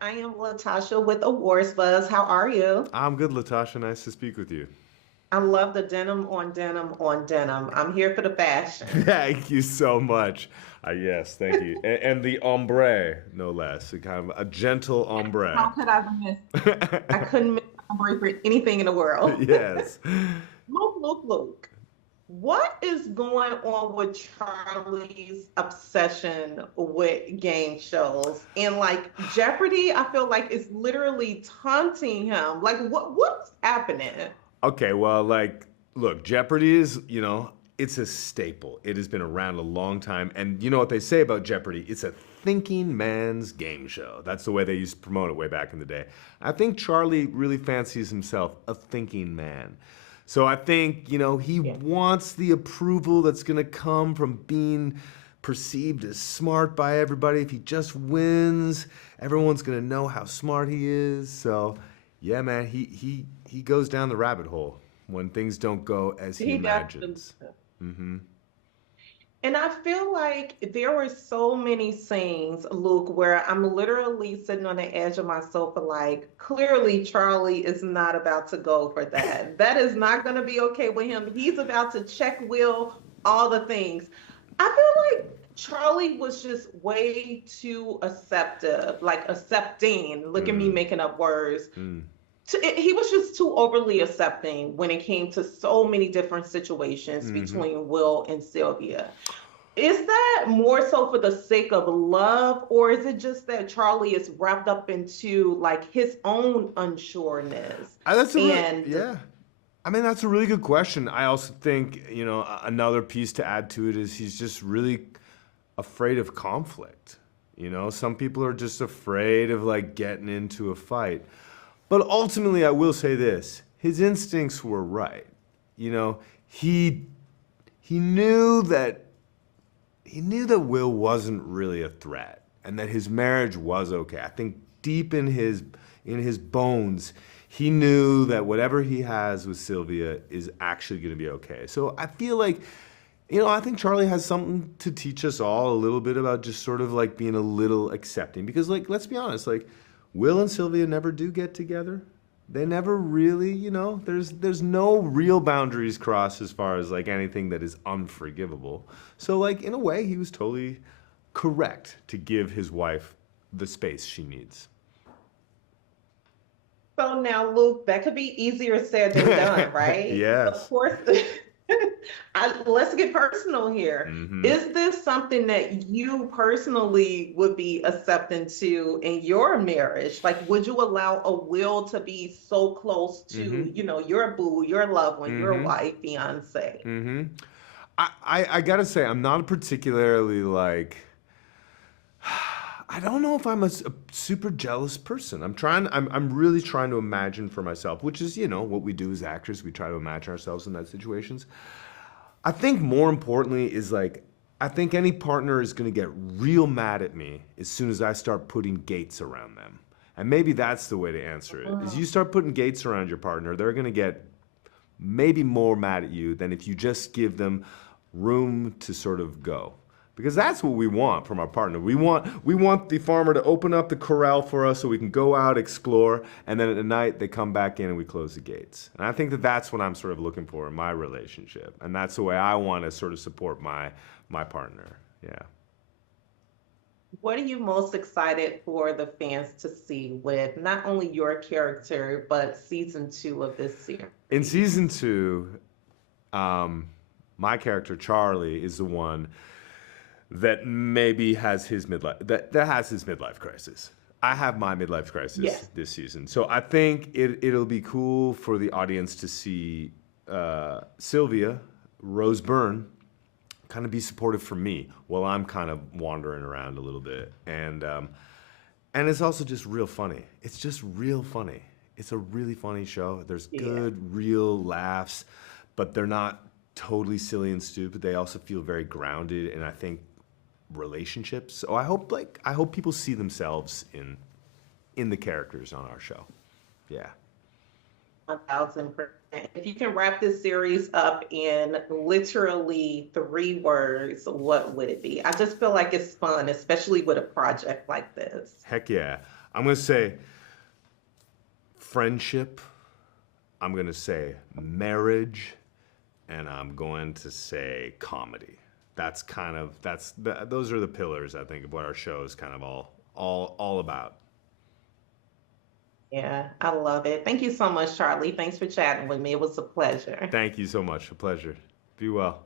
I am Latasha with Awards Buzz. How are you? I'm good, Latasha. Nice to speak with you. I love the denim on denim on denim. I'm here for the fashion. Thank you so much. Yes, thank you. And the ombre, no less. A kind of a gentle How ombre. could I miss it? I couldn't miss my boyfriend for anything in the world. Yes. Look. What is going on with Charlie's obsession with game shows? And like Jeopardy, I feel like it's literally taunting him. Like what's happening? Okay, well, look, Jeopardy is, it's a staple. It has been around a long time. And you know what they say about Jeopardy? It's a thinking man's game show. That's the way they used to promote it way back in the day. I think Charlie really fancies himself a thinking man. So I think, he Yeah. wants the approval that's going to come from being perceived as smart by everybody. If he just wins, everyone's going to know how smart he is. So, yeah, man, he goes down the rabbit hole when things don't go as he He definitely imagines. Hmm. And I feel like there were so many scenes, Luke, where I'm literally sitting on the edge of my sofa, like, clearly Charlie is not about to go for that. That is not going to be okay with him. He's about to check will all the things. I feel like Charlie was just way too acceptive, like accepting. Look at me Mm, making up words. mm. He was just too overly accepting when it came to so many different situations Hmm. between Will and Sylvia. Is that more so for the sake of love, or is it just that Charlie is wrapped up into like his own unsureness? That's a really, And yeah. I mean, that's a really good question. I also think, another piece to add to it is he's just really afraid of conflict. Some people are just afraid of like getting into a fight. But ultimately, I will say this: his instincts were right. You know, he he knew that he knew that Will wasn't really a threat and that his marriage was okay. I think deep in his bones, he knew that whatever he has with Sylvia is actually going to be okay. So I feel like, I think Charlie has something to teach us all a little bit about just sort of like being a little accepting. Because, like, let's be honest, like, Will and Sylvia never do get together. They never really, there's no real boundaries crossed as far as like anything that is unforgivable. So, like, in a way, he was totally correct to give his wife the space she needs. so now, Luke, that could be easier said than done, right? Of Yes. course, let's get personal here. Hmm. Is this something that you personally would be accepting to in your marriage? Like, would you allow a will to be so close Hmm. to, your boo, your loved one, your Hmm. wife, fiance? Hmm. I gotta say, I'm not particularly like, I don't know if I'm a super jealous person. I'm really trying to imagine for myself, which is, what we do as actors. We try to imagine ourselves in that situations. I think more importantly is like, I think any partner is going to get real mad at me as soon as I start putting gates around them. And maybe that's the way to answer it. Is you start putting gates around your partner, they're going to get maybe more mad at you than if you just give them room to sort of go. Because that's what we want from our partner. We want the farmer to open up the corral for us so we can go out, explore, and then at night they come back in and we close the gates. And I think that that's what I'm sort of looking for in my relationship, and that's the way I want to sort of support my partner. Yeah. What are you most excited for the fans to see with not only your character, but season two of this In series? season two, um, my character Charlie is the one that maybe has his midlife that has his midlife crisis. I have my midlife crisis Yes. this season, so I think it'll be cool for the audience to see Sylvia Rose Byrne kind of be supportive for me while I'm kind of wandering around a little bit, and it's also just real funny. It's just real funny. It's a really funny show. There's Yeah. good, real laughs, but they're not totally silly and stupid. They also feel very grounded, and I think relationships. So I hope people see themselves in the characters on our show. Yeah. 1000%. If you can wrap this series up in literally 3 words, what would it be? I just feel like it's fun, especially with a project like this. Heck yeah. I'm going to say friendship. I'm going to say marriage. And I'm going to say comedy. Those are the pillars, I think, of what our show is kind of all about. Yeah, I love it. Thank you so much, Charlie. Thanks for chatting with me. It was a pleasure. Thank you so much. A pleasure. Be well.